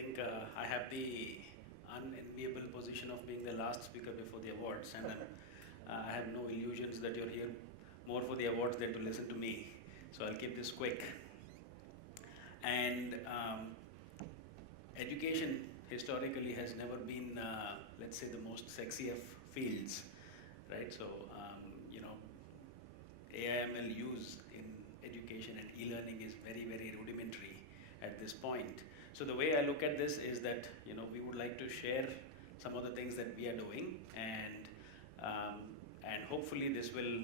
think I have the unenviable position of being the last speaker before the awards, and I have no illusions that you're here more for the awards than to listen to me. So I'll keep this quick. And education historically has never been, let's say, the most sexy of fields, right? So, AI/ML use in education and e-learning is very, very rudimentary at this point. So the way I look at this is that, we would like to share some of the things that we are doing, and hopefully this will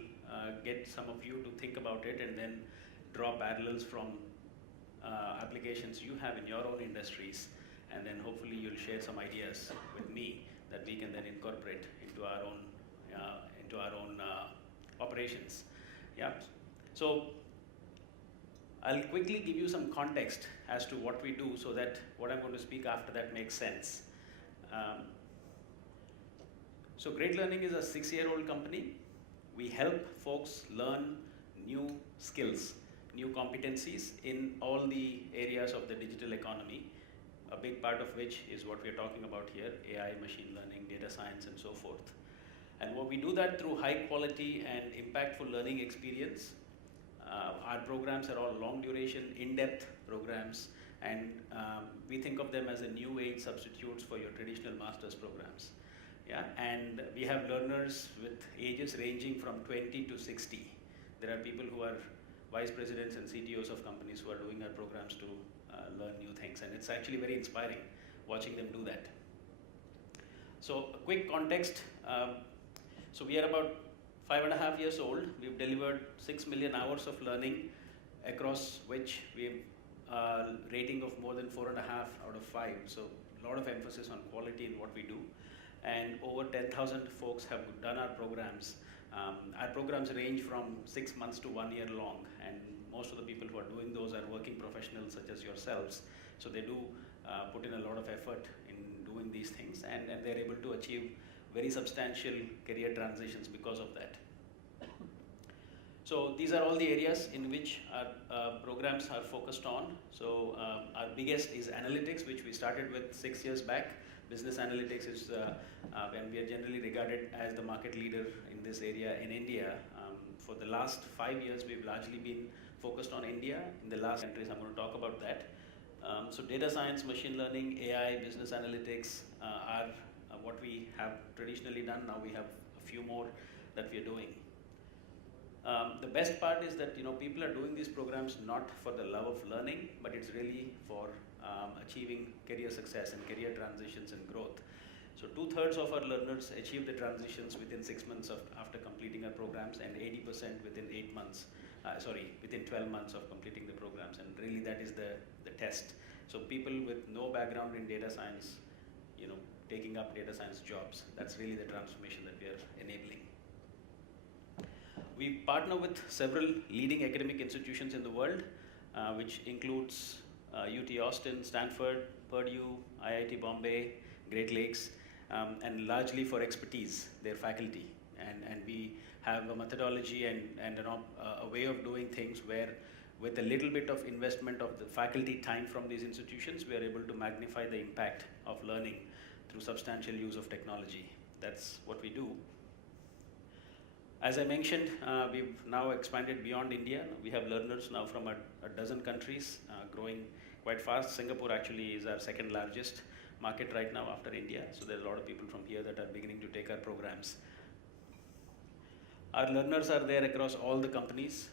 get some of you to think about it and then draw parallels from applications you have in your own industries, and then hopefully you'll share some ideas with me that we can then incorporate into our own operations. Yeah. So I'll quickly give you some context as to what we do, so that what I'm going to speak after that makes sense. So Great Learning is a 6-year-old company. We help folks learn new skills, new competencies in all the areas of the digital economy, a big part of which is what we're talking about here: AI, machine learning, data science, and so forth. And what we do that through high quality and impactful learning experience. Our programs are all long duration, in-depth programs, and we think of them as a new age substitutes for your traditional master's programs. Yeah, and we have learners with ages ranging from 20 to 60. There are people who are vice presidents and CTOs of companies who are doing our programs to learn new things, and it's actually very inspiring watching them do that. So a quick context. So we are about 5.5 years old. We've delivered 6 million hours of learning, across which we have a rating of more than 4.5 out of 5. So a lot of emphasis on quality in what we do. And over 10,000 folks have done our programs. Our programs range from 6 months to 1 year long, and most of the people who are doing those are working professionals such as yourselves. So they do put in a lot of effort in doing these things, and they're able to achieve very substantial career transitions because of that. So these are all the areas in which our programs are focused on. So our biggest is analytics, which we started with 6 years back. Business analytics is when we are generally regarded as the market leader in this area in India. For the last 5 years, we've largely been focused on India. In the last countries, I'm going to talk about that. So data science, machine learning, AI, business analytics are what we have traditionally done. Now we have a few more that we are doing. The best part is that people are doing these programs not for the love of learning, but it's really for achieving career success and career transitions and growth. So 2/3 of our learners achieve the transitions within 6 months after completing our programs, and 80% within 8 months. Within 12 months of completing the programs, and really that is the test. So people with no background in data science, taking up data science jobs, that's really the transformation that we are enabling. We partner with several leading academic institutions in the world, which includes UT Austin, Stanford, Purdue, IIT Bombay, Great Lakes, and largely for expertise, their faculty. And we have a methodology and a way of doing things where, with a little bit of investment of the faculty time from these institutions, we are able to magnify the impact of learning through substantial use of technology. That's what we do. As I mentioned, we've now expanded beyond India. We have learners now from a dozen countries, growing quite fast. Singapore actually is our second largest market right now after India. So there's a lot of people from here that are beginning to take our programs. Our learners are there across all the companies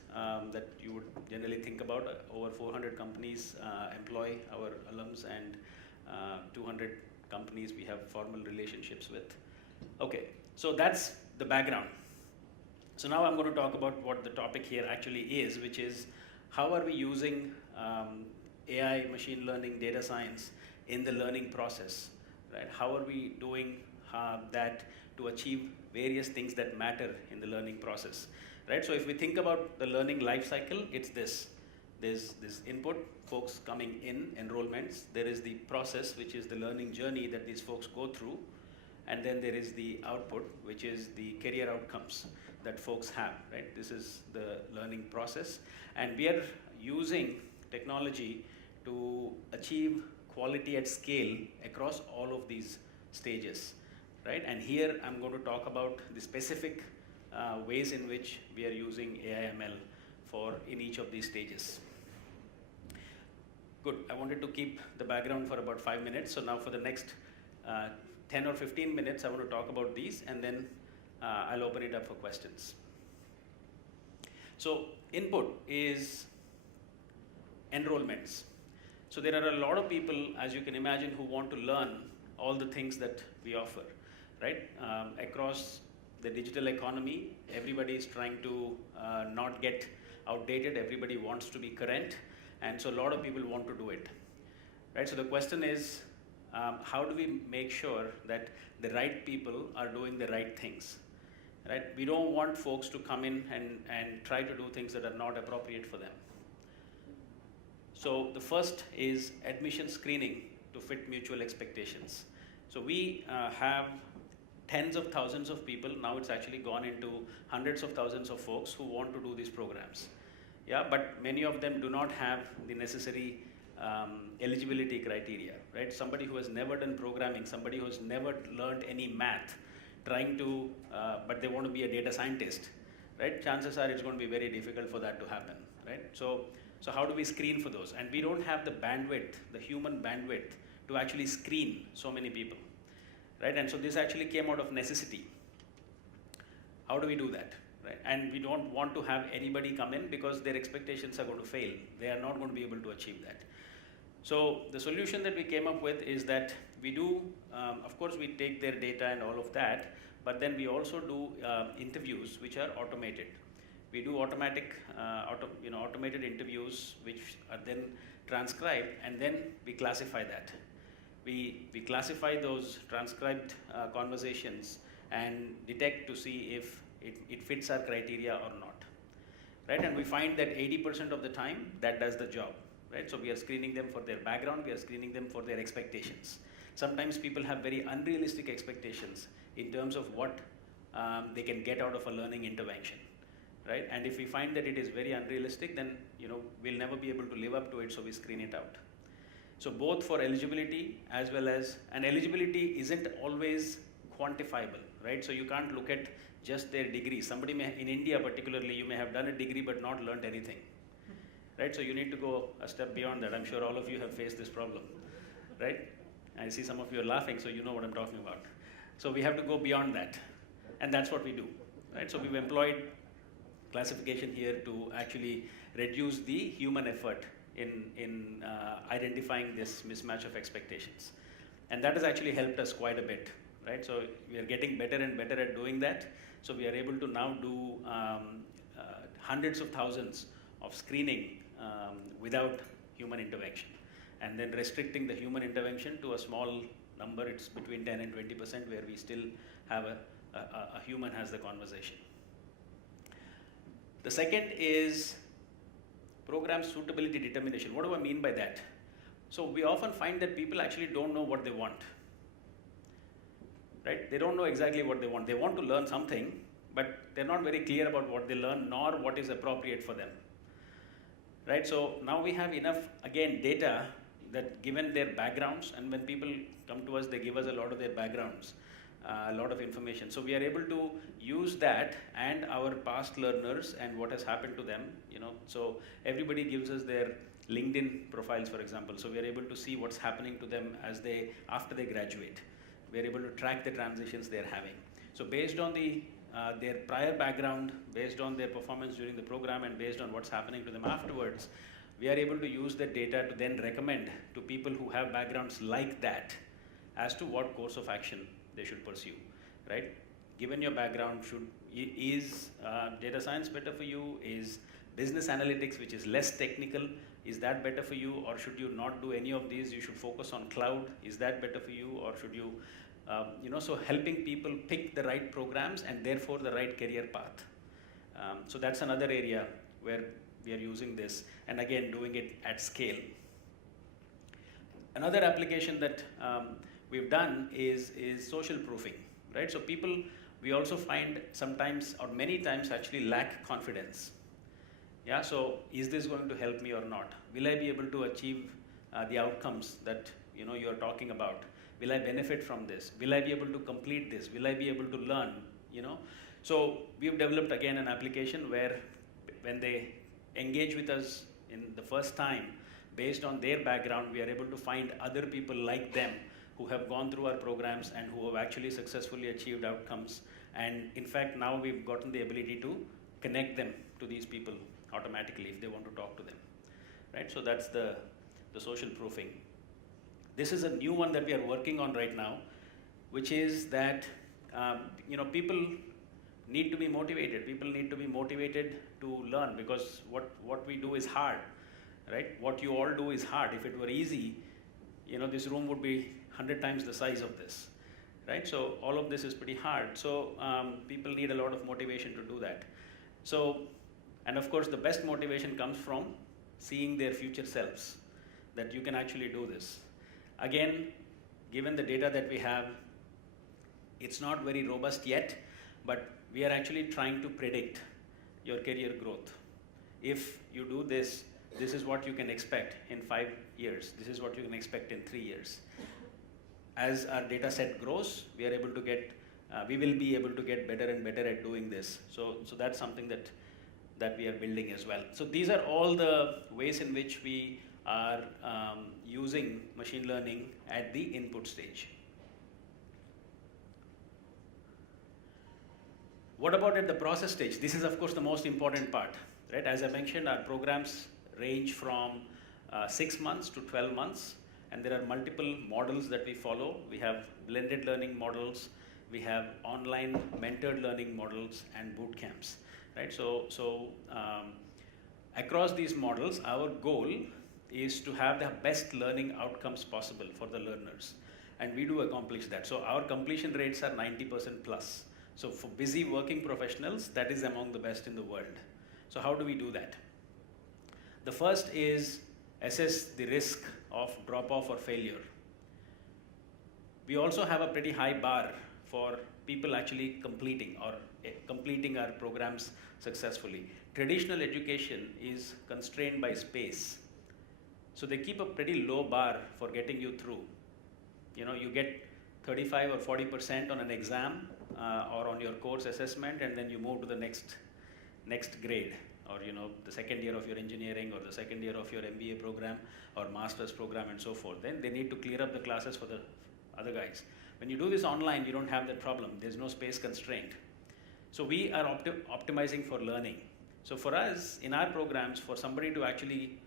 that you would generally think about. Over 400 companies employ our alums, and 200 companies we have formal relationships with. Okay, so that's the background. So now I'm going to talk about what the topic here actually is, which is how are we using AI, machine learning, data science in the learning process, right? How are we doing that to achieve various things that matter in the learning process, right? So if we think about the learning life cycle, it's this. There's this input, folks coming in, enrollments. There is the process, which is the learning journey that these folks go through. And then there is the output, which is the career outcomes that folks have, right? This is the learning process. And we are using technology to achieve quality at scale across all of these stages, right? And here I'm going to talk about the specific ways in which we are using AI/ML in each of these stages. Good, I wanted to keep the background for about 5 minutes, so now for the next 10 or 15 minutes I want to talk about these, and then I'll open it up for questions. So input is enrollments. So there are a lot of people, as you can imagine, who want to learn all the things that we offer, right? Across the digital economy, everybody is trying to not get outdated, everybody wants to be current, and so a lot of people want to do it, right? So the question is, how do we make sure that the right people are doing the right things, right? We don't want folks to come in and try to do things that are not appropriate for them. So the first is admission screening to fit mutual expectations. So we have tens of thousands of people, now it's actually gone into hundreds of thousands of folks who want to do these programs. Yeah, but many of them do not have the necessary eligibility criteria, right? Somebody who has never done programming, somebody who has never learned any math, but they want to be a data scientist, right? Chances are it's going to be very difficult for that to happen, right? So how do we screen for those? And we don't have the bandwidth, the human bandwidth, to actually screen so many people, right? And so this actually came out of necessity. How do we do that, right? And we don't want to have anybody come in because their expectations are going to fail. They are not going to be able to achieve that. So the solution that we came up with is that we do, of course, we take their data and all of that, but then we also do interviews which are automated. We do automated interviews which are then transcribed, and then we classify that. We classify those transcribed conversations and detect to see if it fits our criteria or not, right? And we find that 80% of the time that does the job, right? So we are screening them for their background, we are screening them for their expectations. Sometimes people have very unrealistic expectations in terms of what they can get out of a learning intervention, right? And if we find that it is very unrealistic, then we'll never be able to live up to it, so we screen it out. So both for eligibility as well as, and eligibility isn't always quantifiable, right? So you can't look at just their degree. Somebody may, in India particularly, you may have done a degree but not learned anything, right? So you need to go a step beyond that. I'm sure all of you have faced this problem, right? I see some of you are laughing, so you know what I'm talking about. So we have to go beyond that, and that's what we do, right? So we've employed classification here to actually reduce the human effort in identifying this mismatch of expectations. And that has actually helped us quite a bit, right? So we are getting better and better at doing that. So we are able to now do hundreds of thousands of screening without human intervention, and then restricting the human intervention to a small number. It's between 10 and 20% where we still have a human has the conversation. The second is program suitability determination. What do I mean by that? So we often find that people actually don't know what they want, right? They don't know exactly what they want. They want to learn something, but they're not very clear about what they learn nor what is appropriate for them, right? So now we have enough, again, data that given their backgrounds, and when people come to us, they give us a lot of their backgrounds, a lot of information. So we are able to use that and our past learners and what has happened to them, so everybody gives us their LinkedIn profiles, for example. So we are able to see what's happening to them after they graduate. We are able to track the transitions they're having. So based on their prior background, based on their performance during the program, and based on what's happening to them afterwards, we are able to use that data to then recommend to people who have backgrounds like that as to what course of action they should pursue, right? Given your background, is data science better for you? Is business analytics, which is less technical, is that better for you? Or should you not do any of these? You should focus on cloud. Is that better for you? Or should you, so helping people pick the right programs and therefore the right career path. So that's another area where we are using this, and again, doing it at scale. Another application that we've done is social proofing, right? So people, we also find sometimes, or many times actually, lack confidence. Yeah, so is this going to help me or not? Will I be able to achieve the outcomes that you are talking about. Will I benefit from this? Will I be able to complete this? Will I be able to learn? So we've developed again an application where when they engage with us in the first time, based on their background, we are able to find other people like them who have gone through our programs and who have actually successfully achieved outcomes. And in fact, now we've gotten the ability to connect them to these people automatically if they want to talk to them, right? So that's the social proofing. This is a new one that we are working on right now, which is that people need to be motivated. People need to be motivated to learn, because what we do is hard, right? What you all do is hard. If it were easy, this room would be 100 times the size of this, right? So all of this is pretty hard. So people need a lot of motivation to do that. So, and of course, the best motivation comes from seeing their future selves, that you can actually do this. Again, given the data that we have, it's not very robust yet, but we are actually trying to predict your career growth. If you do this, this is what you can expect in 5 years. This is what you can expect in 3 years. As our data set grows, we are able to get, we will be able to get better and better at doing this. So that's something that we are building as well. So these are all the ways in which we are using machine learning at the input stage. What about at the process stage? This is, of course, the most important part, right? As I mentioned, our programs range from 6 months to 12 months, and there are multiple models that we follow. We have blended learning models, we have online mentored learning models, and boot camps, right? So across these models, our goal is to have the best learning outcomes possible for the learners, and we do accomplish that. So our completion rates are 90% plus. So for busy working professionals, that is among the best in the world. So how do we do that? The first is assess the risk of drop-off or failure. We also have a pretty high bar for people actually completing our programs successfully. Traditional education is constrained by space. So they keep a pretty low bar for getting you through. You get 35 or 40% on an exam or on your course assessment, and then you move to the next grade, or the second year of your engineering, or the second year of your MBA program or master's program, and so forth. Then they need to clear up the classes for the other guys. When you do this online, you don't have that problem. There's no space constraint. So we are optimizing for learning. So for us, in our programs, for somebody to actually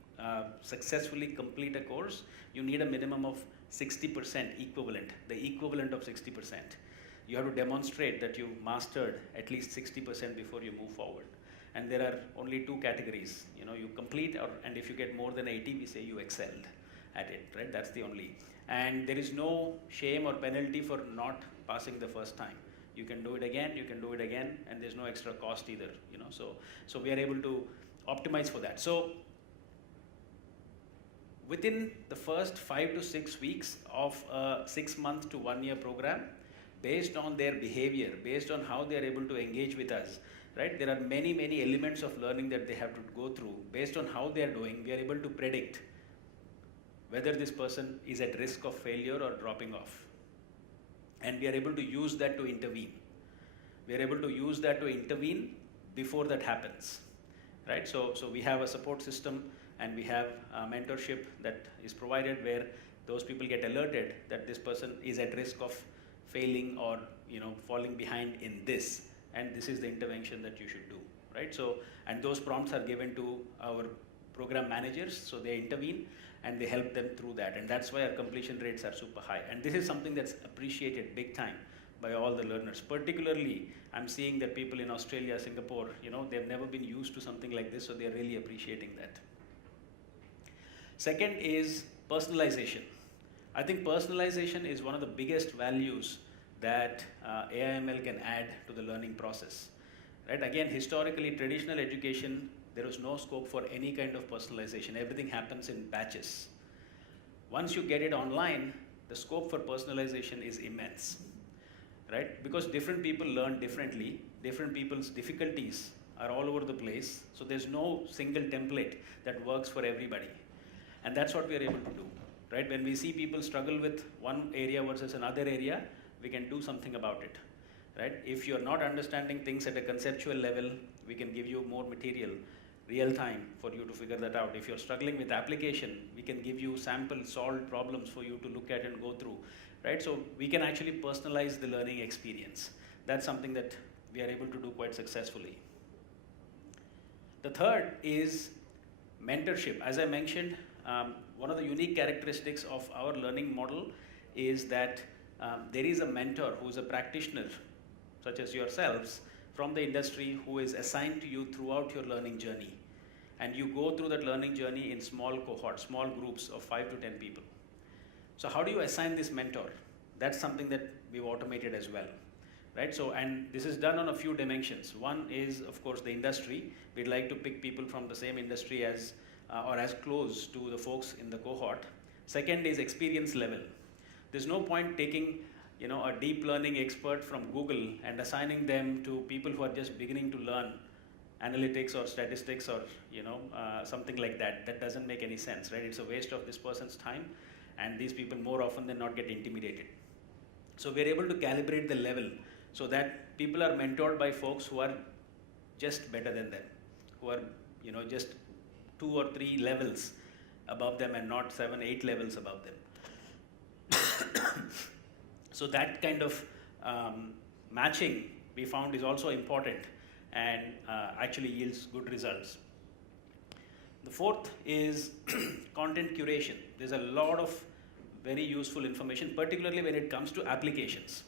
successfully complete a course, you need a minimum of 60% equivalent, the equivalent of 60%. You have to demonstrate that you mastered at least 60% before you move forward. And there are only 2 categories. You complete, and if you get more than 80, we say you excelled at it, right? That's the only. And there is no shame or penalty for not passing the first time. You can do it again, and there's no extra cost either, So we are able to optimize for that. So within the first 5 to 6 weeks of a 6-month to 1-year program, based on their behavior, based on how they are able to engage with us, right? There are many, many elements of learning that they have to go through. Based on how they are doing, we are able to predict whether this person is at risk of failure or dropping off. And we are able to use that to intervene. We are able to use that to intervene before that happens, right? So we have a support system, and we have mentorship that is provided where those people get alerted that this person is at risk of failing or falling behind in this, and this is the intervention that you should do, right? So, and those prompts are given to our program managers, so they intervene and they help them through that, and that's why our completion rates are super high. And this is something that's appreciated big time by all the learners. Particularly, I'm seeing that people in Australia, Singapore, they've never been used to something like this, so they're really appreciating that. Second is personalization. I think personalization is one of the biggest values that AI/ML can add to the learning process, right? Again, historically, traditional education, there was no scope for any kind of personalization. Everything happens in batches. Once you get it online, the scope for personalization is immense, right? Because different people learn differently, different people's difficulties are all over the place, so there's no single template that works for everybody. And that's what we are able to do. right? When we see people struggle with one area versus another area, we can do something about it, right? If you're not understanding things at a conceptual level, we can give you more material, real time, for you to figure that out. If you're struggling with application, we can give you sample solved problems for you to look at and go through, right? So we can actually personalize the learning experience. That's something that we are able to do quite successfully. The third is mentorship. As I mentioned, one of the unique characteristics of our learning model is that there is a mentor who is a practitioner, such as yourselves, from the industry, who is assigned to you throughout your learning journey. And you go through that learning journey in small cohorts, small groups of 5 to 10 people. So how do you assign this mentor? That's something that we've automated as well, right? So, and this is done on a few dimensions. One is, of course, the industry. We'd like to pick people from the same industry as, or as close to the folks in the cohort. Second is experience level. There's no point taking, you know, a deep learning expert from Google and assigning them to people who are just beginning to learn analytics or statistics or, you know, something like that. That doesn't make any sense, right? It's a waste of this person's time, and these people more often than not get intimidated. So we're able to calibrate the level so that people are mentored by folks who are just better than them, who are, you know, just 2 or 3 levels above them and not 7, 8 levels above them. So that kind of matching, we found, is also important and actually yields good results. The fourth is content curation. There's a lot of very useful information, particularly when it comes to applications.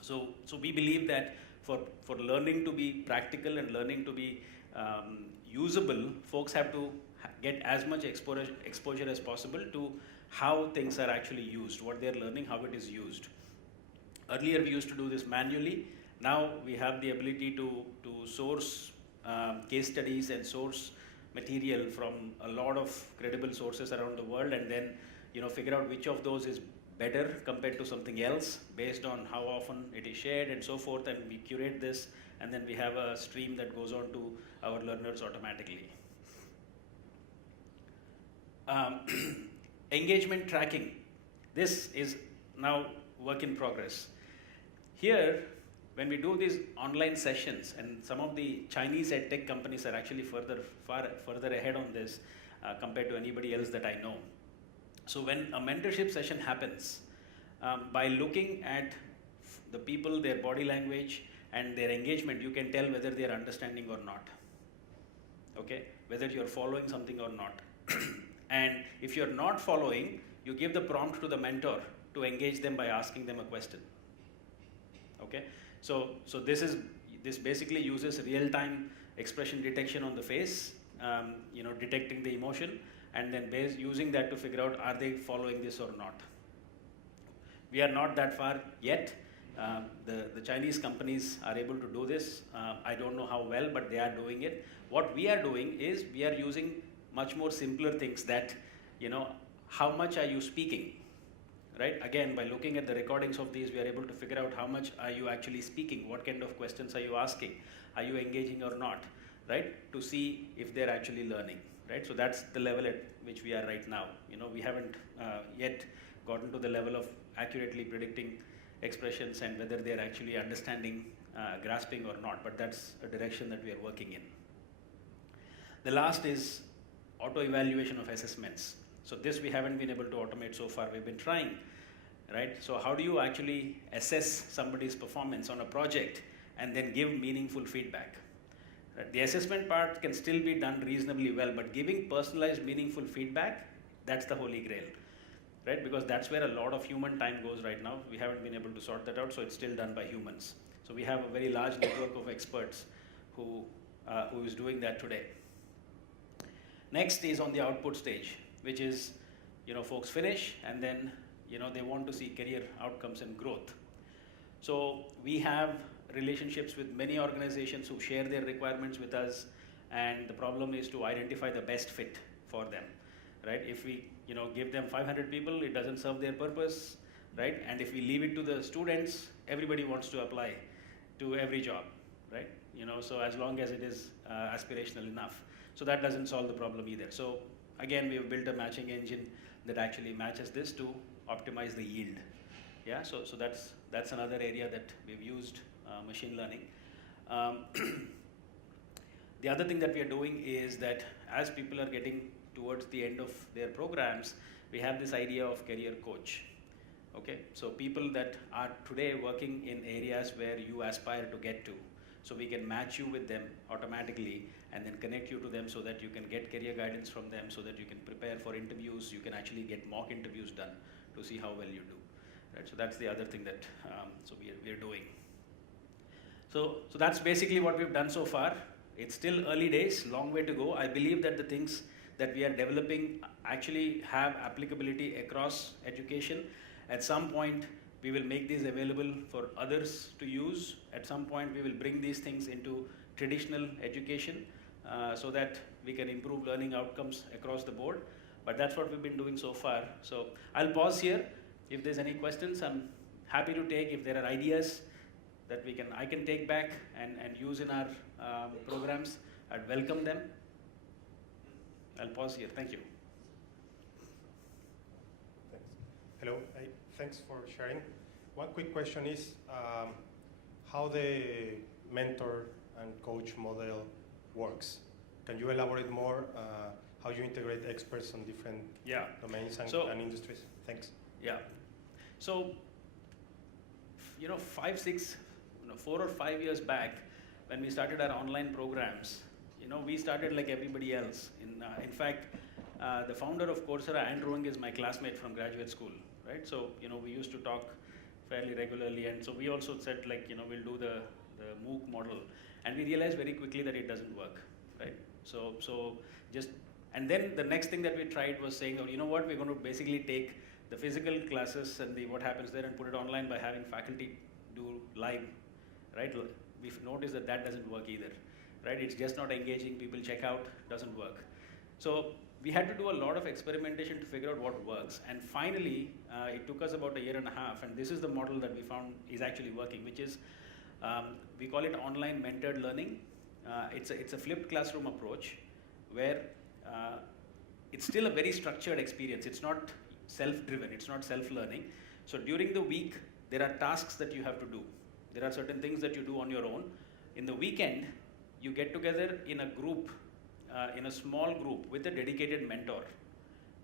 So we believe that for learning to be practical and learning to be usable, folks have to get as much exposure as possible to how things are actually used, what they're learning, how it is used. Earlier we used to do this manually. Now we have the ability to source case studies and source material from a lot of credible sources around the world, and then, you know, figure out which of those is better compared to something else based on how often it is shared and so forth, and we curate this, and then we have a stream that goes on to our learners automatically. Engagement tracking. This is now work in progress. Here, when we do these online sessions, and some of the Chinese edtech companies are actually far further ahead on this compared to anybody else that I know. So when a mentorship session happens, by looking at the people, their body language, and their engagement, you can tell whether they are understanding or not. Okay, whether you're following something or not. And if you're not following, you give the prompt to the mentor to engage them by asking them a question. Okay, so this basically uses real-time expression detection on the face, you know, detecting the emotion, and then using that to figure out, are they following this or not. We are not that far yet. The Chinese companies are able to do this. I don't know how well, but they are doing it. What we are doing is we are using much more simpler things that, you know, how much are you speaking, right? Again, by looking at the recordings of these, we are able to figure out how much are you actually speaking, what kind of questions are you asking, are you engaging or not, right? To see if they're actually learning, right? So that's the level at which we are right now. You know, we haven't yet gotten to the level of accurately predicting expressions and whether they're actually understanding, grasping or not, but that's a direction that we are working in. The last is auto-evaluation of assessments. So this we haven't been able to automate so far. We've been trying, right? So how do you actually assess somebody's performance on a project and then give meaningful feedback? Right? The assessment part can still be done reasonably well, but giving personalized, meaningful feedback, that's the holy grail, right? Because that's where a lot of human time goes right now. We haven't been able to sort that out, so it's still done by humans. So we have a very large network of experts who is doing that today. Next is on the output stage, which is, you know, folks finish and then, you know, they want to see career outcomes and growth. So we have relationships with many organizations who share their requirements with us, and the problem is to identify the best fit for them, right? If we, you know, give them 500 people, it doesn't serve their purpose, right? And if we leave it to the students, everybody wants to apply to every job, right? You know, so as long as it is aspirational enough. So that doesn't solve the problem either. So again, we have built a matching engine that actually matches this to optimize the yield. Yeah, so that's another area that we've used machine learning. The other thing that we are doing is that as people are getting towards the end of their programs, we have this idea of career coach. Okay, so people that are today working in areas where you aspire to get to, so we can match you with them automatically and then connect you to them so that you can get career guidance from them, so that you can prepare for interviews, you can actually get mock interviews done to see how well you do. Right, so that's the other thing that we are doing. So that's basically what we've done so far. It's still early days, long way to go. I believe that the things that we are developing actually have applicability across education. At some point, we will make these available for others to use. At some point, we will bring these things into traditional education so that we can improve learning outcomes across the board. But that's what we've been doing so far. So I'll pause here. If there's any questions, I'm happy to take. If there are ideas that I can take back and use in our programs, I'd welcome them. I'll pause here. Thank you. Thanks. Hello. Thanks for sharing. One quick question is how the mentor and coach model works. Can you elaborate more how you integrate experts on different domains and industries? Thanks. Yeah. So, 4 or 5 years back, when we started our online programs, we started like everybody else. In fact, the founder of Coursera, Andrew, is my classmate from graduate school, right? So, we used to talk fairly regularly, and so we also said we'll do the MOOC model, and we realized very quickly that it doesn't work, right? And then the next thing that we tried was saying, oh, you know what, we're going to basically take the physical classes and what happens there and put it online by having faculty do live, right? We've noticed that doesn't work either, right? It's just not engaging, people check out, doesn't work. So we had to do a lot of experimentation to figure out what works. And finally, it took us about 1.5 years, and this is the model that we found is actually working, which is, we call it online mentored learning. It's a flipped classroom approach where it's still a very structured experience. It's not self-driven, it's not self-learning. So during the week, there are tasks that you have to do. There are certain things that you do on your own. In the weekend, you get together in a group, in a small group with a dedicated mentor,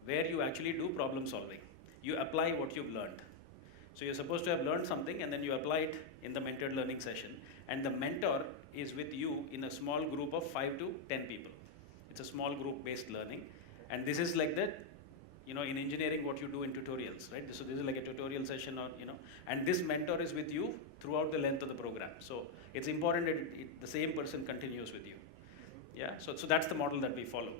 where you actually do problem solving. You apply what you've learned. So you're supposed to have learned something and then you apply it in the mentored learning session. And the mentor is with you in a small group of 5 to 10 people. It's a small group based learning. And this is like that, in engineering what you do in tutorials, right? So this is like a tutorial session or, and this mentor is with you throughout the length of the program. So it's important that the same person continues with you. Yeah, so that's the model that we follow.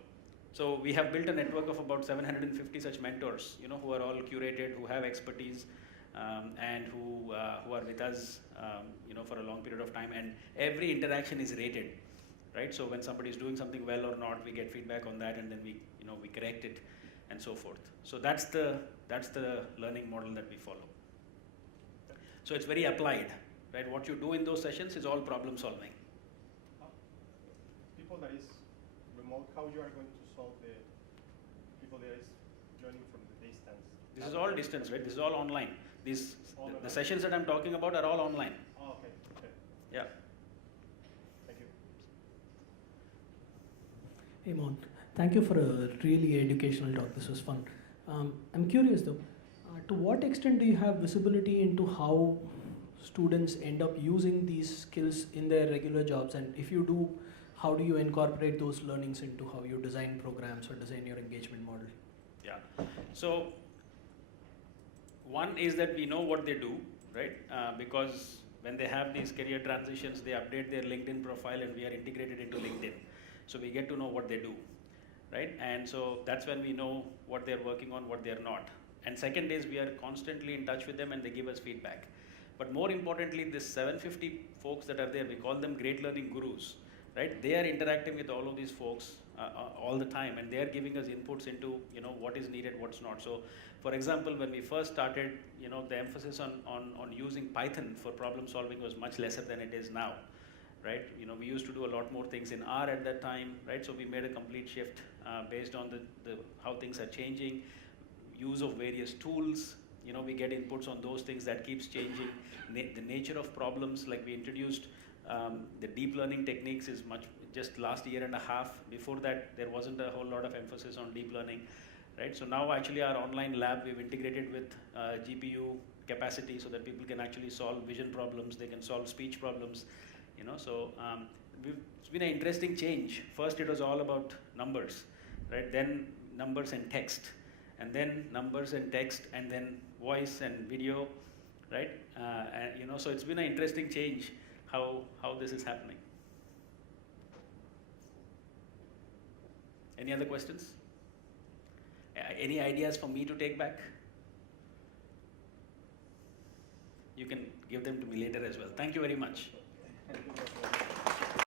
So we have built a network of about 750 such mentors, who are all curated, who have expertise, and who are with us, for a long period of time. And every interaction is rated, right? So when somebody is doing something well or not, we get feedback on that, and then we correct it, and so forth. So that's the learning model that we follow. So it's very applied, right? What you do in those sessions is all problem solving. People that is remote, how you are going to solve the people that is joining from the distance? This is all distance, right? This is all online. The sessions that I'm talking about are all online. Oh, okay. Yeah. Thank you. Hey Mohan, thank you for a really educational talk. This was fun. I'm curious though, to what extent do you have visibility into how students end up using these skills in their regular jobs? And if you do, how do you incorporate those learnings into how you design programs or design your engagement model? Yeah. So one is that we know what they do, right? Because when they have these career transitions, they update their LinkedIn profile and we are integrated into LinkedIn. So we get to know what they do, right? And so that's when we know what they're working on, what they're not. And second is we are constantly in touch with them and they give us feedback. But more importantly, this 750 folks that are there, we call them great learning gurus, right? They are interacting with all of these folks all the time, and they are giving us inputs into what is needed, what's not. So for example, when we first started, the emphasis on using Python for problem solving was much lesser than it is now, right? We used to do a lot more things in R at that time, right? So we made a complete shift based on the how things are changing. use of various tools. You know, we get inputs on those things that keeps changing. The nature of problems, like we introduced the deep learning techniques is much, just last year and a half. Before that, there wasn't a whole lot of emphasis on deep learning, right? So now actually our online lab, we've integrated with GPU capacity so that people can actually solve vision problems, they can solve speech problems, you know. So it's been an interesting change. First it was all about numbers, right? Then numbers and text, and then numbers and text, and then voice and video, right? And, you know, so it's been an interesting change how this is happening. Any other questions? Any ideas for me to take back? You can give them to me later as well. Thank you very much.